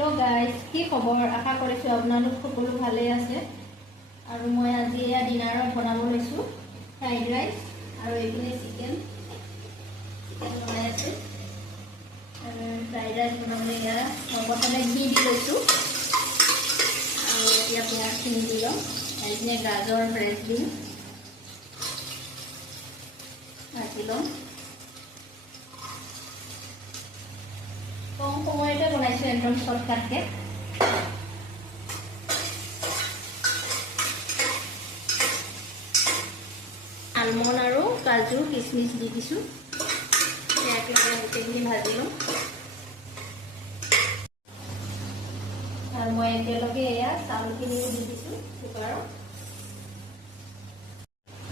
hello guys की खबर आशा करिছো আপোনালোক সকলো ভালে আছে আৰু মই আজি এয়া ডিনাৰত বনাব লৈছো ফ্ৰাইড ৰাইস আৰু এইপিনে চিকেন বনাই আছে আৰু ফ্ৰাইড ৰাইস বনাবলৈ এয়া প্ৰথমে ঘি দি লৈছো আৰু এতিয়া পিঁয়াজ খিনি দি লওঁ এইপিনে গাজৰ ফ্ৰেছ দিম ভাজি লওঁ कम সময়তে বনাইছো একদম শৰ্টকাট কে আলমন্ড আৰু কাজু কিশমিশ দি দিছো একে গোটেইখিনি ভাজি লওঁ আৰু মই একেলগে এয়া চাউলখিনিও দি দিছো কুকাৰত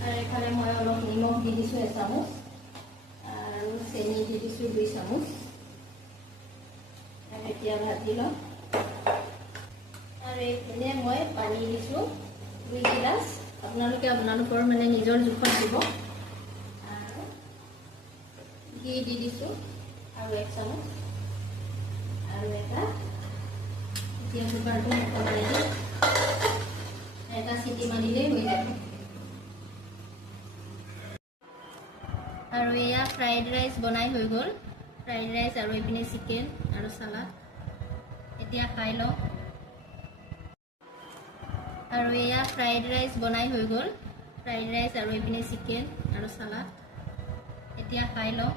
আৰু এফালে মই অলপ নিমখ দি দিছো এচামুচ আৰু চেনি দি দিছো 2 চামুচ এতিয়া ভাজি লওঁ আৰু এইপিনে মই পানী দিছো 2 গিলাচ আপোনালোকে আপোনালোকৰ মানে নিজৰ জোখত দিব আৰু ঘি দি দিছো আৰু 1 চামুচ আৰু এটা এতিয়া কুকাৰটো মুখত দি এটা চিটি মাৰিলেই হৈ যাব আৰু এয়া ফ্ৰাইড ৰাইস বনাই হৈ গ'ল ফ্ৰাইড ৰাইস আৰু এইপিনে চিকেন আৰু সালাড এতিয়া খাই লওঁ আৰু এয়া ফ্ৰাইড ৰাইস বনাই হৈ গ'ল ফ্ৰাইড ৰাইস আৰু এইপিনে চিকেন আৰু সালাড এতিয়া খাই লওঁ